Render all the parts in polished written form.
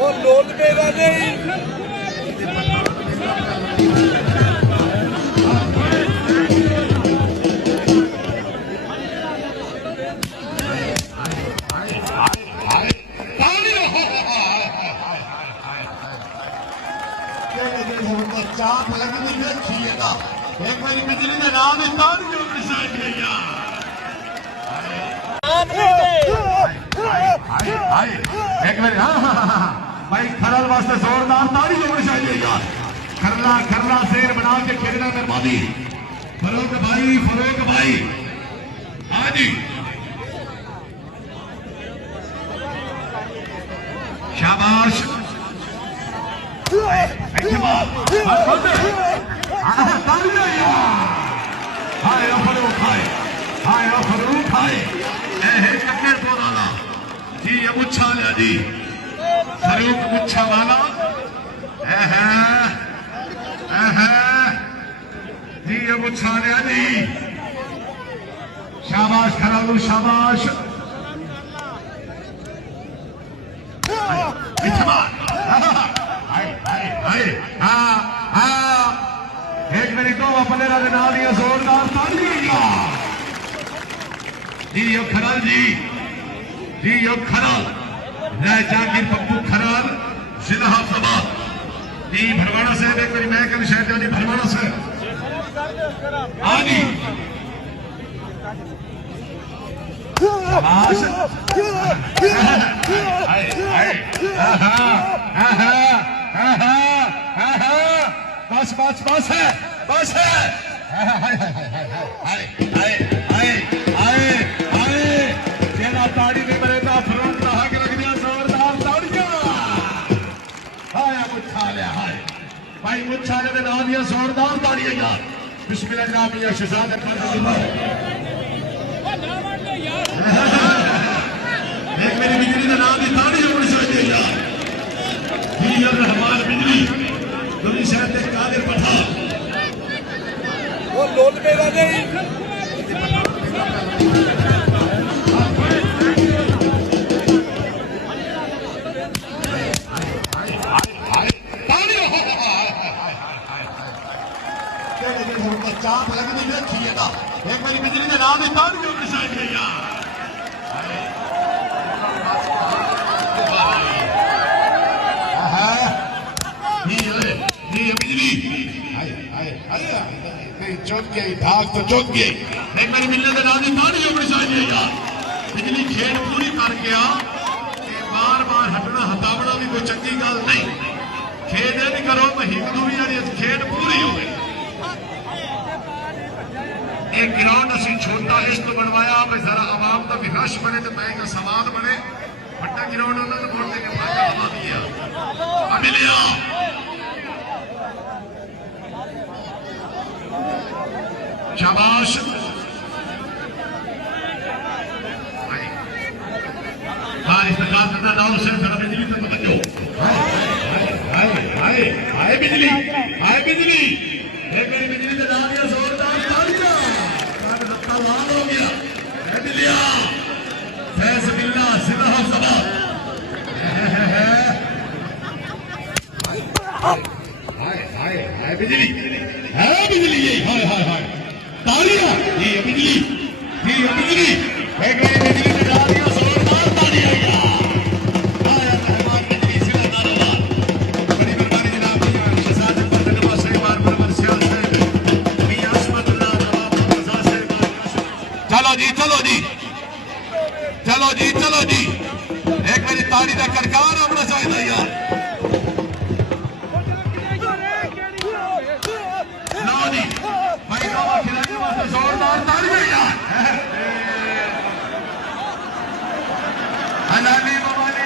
वो लोल मेरा नहीं चाप लगी देखिएगा एक बारी बिजली का नाम तार क्यों डिसाइड किया एक बार भाई खरल वास्ते जोरदार ताड़ी होनी चाहिए यार खरला खरला शेर बना के खेलना मेहरबानी फरोक भाई हाँ जी शाबाश जी ये मुच्छा लिया जी फरूक मुच्छा वाला जी ये मुच्छा लिया जी शाबाश खराबू शाबाश एक मेरी तो अपने नाल दिया जोरदार तालियां जी यो खरल जी यो खरल जय जाकिर पप्पू खरल जिला सभा जी भरवाड़ा से एक मेरी मैं कल शहर जी भरवाड़ा से आदि बस बस बस है बस है जेना ताड़ी नहीं मरेगा फरूक का हक रख दिया जोरदार ताड़ियां हाय मुच्छा लिया हाय भाई मुच्छा ने ना दिया जोरदार ताड़ियां यार बिस्मिल्लाह जनाब या शहजाद एक मेरी बिजली का नाम दी ताड़ी होनी चाहिए यार रहमान बिजली दुनिया शहर के कादिर पठान वो लोल मेरा नहीं चाप लगी देखिएगा एक मेरी बिजली का नाम है ताड़ी होनी चाहिए यार चौक गई भाग तो चौक गई एक मेरी मिलने के नाम ताड़ी होनी चाहिए यार बिजली खेड पूरी कर गया बार बार हटना हटावना भी कोई चंगी गल नहीं खेड नहीं करो तो हिंद दुनिया खेड पूरी हो गई एक ग्राउंड असी छोटा इस तो बनवाया जरा आवाम का भी रश बने तो मैं सवाल बने बड़ा ग्राउंड उन्होंने वोट देके फायदा बना दिया मिलिया शाबाश बिजली तक बचो आए बिजली बिजली का नाम दिया जोरदार तालियां लाल हो गया बिजलिया फैज बिल्ला जिला सभा बिजली है बिजली यही हाय हाय हाय तालियां ये बिजली एक बिजली ने डाल दिया जोरदार तालियां आया मेहमान बिजली जिला नाराबाद बड़ी मेहरबानी जनाब शहजाद फतेह साहब बार बरबर सियाल साहब मियां असमतुल्लाह नवाब रजा साहब चलो जी एक मेरी ताड़ी का करकार होना चाहिए यार जोरदार तालियां यार हलाली मवाली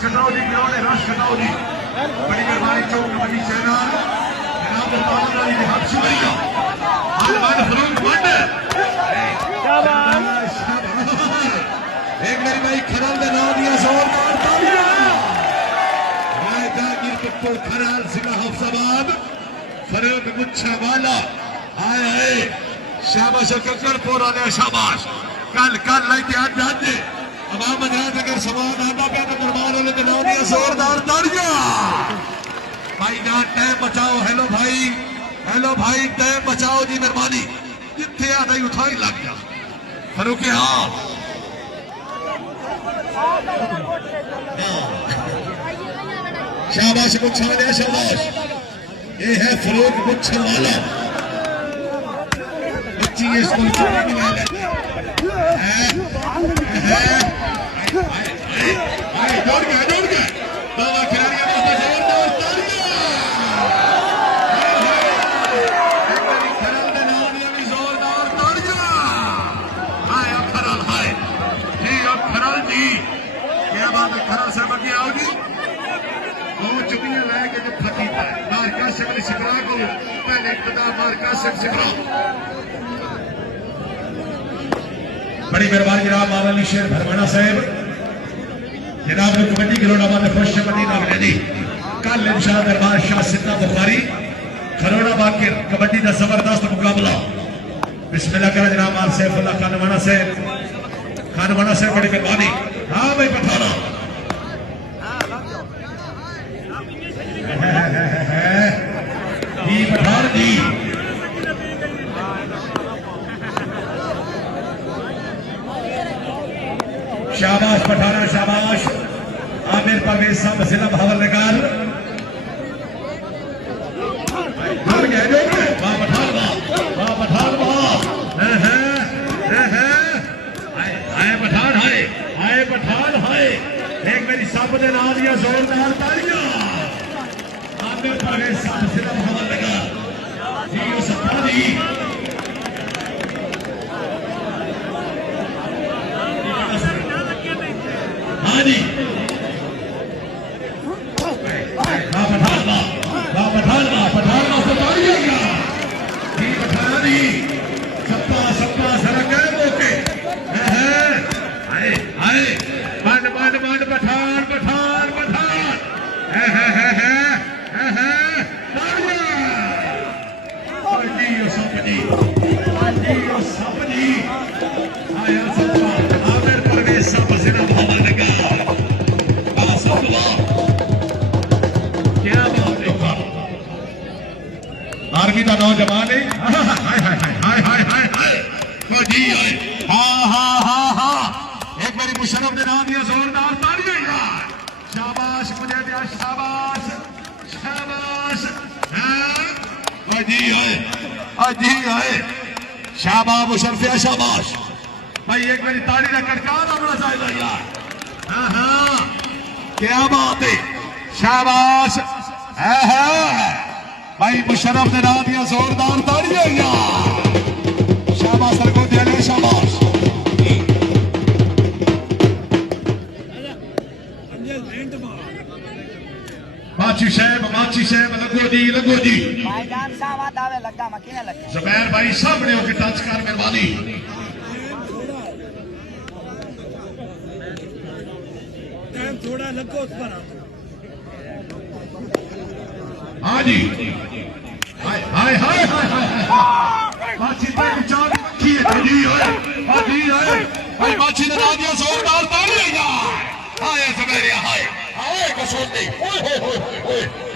कटाओ जी गिरोने रश कटाओ जी बड़ी मेहरबानी चौक कबड्डी चैनल जनाब तालुक वाली के हाथ शुक्रिया आज बाद फरूक बंद एक मेरी भाई खरल दे नाम दिया जोरदार तालियां रायदागिर पप्पू खरल सिंह हफ्साबाद फरूक मुच्छा वाला आए आए शाबाश कक्कड़पुर वाले शाबाश कल कल लाइट आज जाते अब आप मजाक अगर सवाल आता पे तो दरबार वाले के नाम दिया जोरदार तालियां भाई ना टाइम बचाओ हेलो भाई टाइम बचाओ जी मेहरबानी जिथे आता ही उठा ही लग जा फरूक हाँ शाबाश मुच्छा वाले शाबाश ये है फरूक मुच्छा वाला बच्ची इसको चुने की वाले जोड़ गया बाबा खिलाड़ियों वास्ते जोरदार तालियां खरल दे नाम दियां भी जोरदार तालियां हाय खरल हाय जी अब खरल जी क्या बात है खरल साहब की आओ जी बहुत चुपियां लाएंगे जो फटी पाए मार्का से सिकरा को पहले खुदा मार्का से सिकरा बड़ी मेहरबानी जनाब माला अली शेर भरवाना साहब जनाब ने कबड्डी खरोड़ाबाद में खुश मदीना अंग्रेजी कल इंशाअल्लाह दरबार शाह सिद्धा बुखारी खरोड़ाबाद के कबड्डी का जबरदस्त मुकाबला बिस्मिल्लाह करा जनाब माल सैफुल्लाह खानवाना साहब बड़ी मेहरबानी हाँ भाई पठाना जी पठान जी शाबाश पठाना शाबाश आमिर परवेज साहब जिला भावलनगर पठान है एक मेरी सब ने नाम दिया जोरदार तालियां आमिर परवेज साहब जिला भावलनगर जी सत्ता जी जी पठान से तालियां जी पठान जी सप्पा सर गए मौके आए आए बंड पठान सब जी आया सप्पा आमिर परवेज साहब जिला भावलनगर क्या बात है आर्मी का नौजवान है जी हाँ एक बारी मुशर्रफ ने नाम दिया जोरदार तालियां यार शाबाश मुझे दिया शाबाश जी है शाबाश मुशर्रफ शाबाश भाई एक बारी ताली का कटकार होना चाहिए यार हाँ क्या बात है शाबाश भाई मुशर्रफ ने नाम दिया जोरदार तालियां यार शाबाश सर को दिया शाबाश माची साहब लगो जी भाईजान साहब आवे लगा मकीने लगे जुबैर भाई सामने होके टच कर मेहरबानी टाइम थोड़ा लगो उस पर हाँ जी हाय माची पे विचार की है जी है भाई माची ने ना दिया जोरदार तालियां हाय जुबैर हाय कसौटी ओए